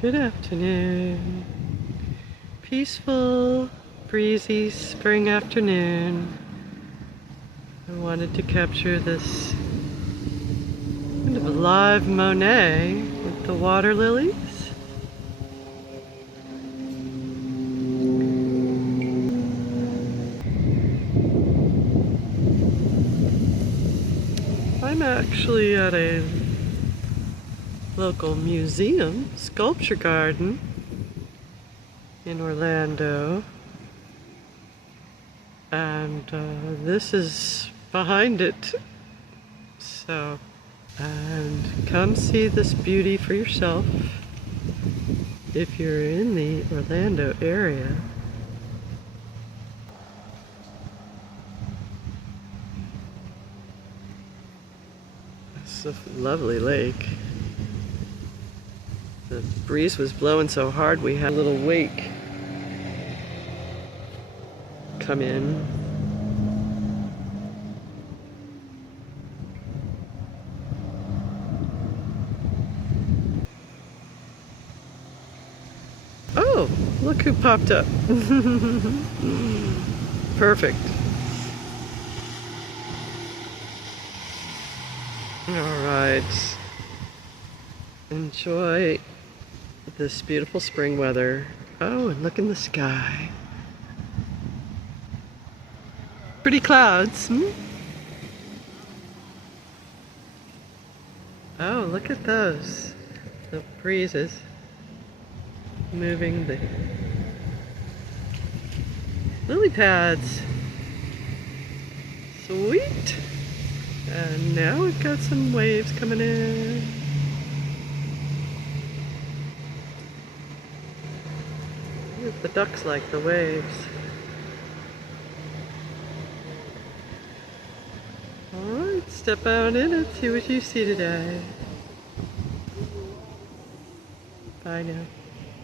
Good afternoon. Peaceful, breezy spring afternoon. I wanted to capture this kind of live Monet with the water lilies. I'm actually at a local museum, sculpture garden in Orlando, and this is behind it. And come see this beauty for yourself if you're in the Orlando area. It's a lovely lake. The breeze was blowing so hard we had a little wake come in. Oh, look who popped up. Perfect. All right. Enjoy this beautiful spring weather. Oh, and look in the sky. Pretty clouds. Oh, look at those. The breezes moving the lily pads. Sweet. And now we've got some waves coming in. The ducks like the waves. Alright, step out in and see what you see today. Bye now.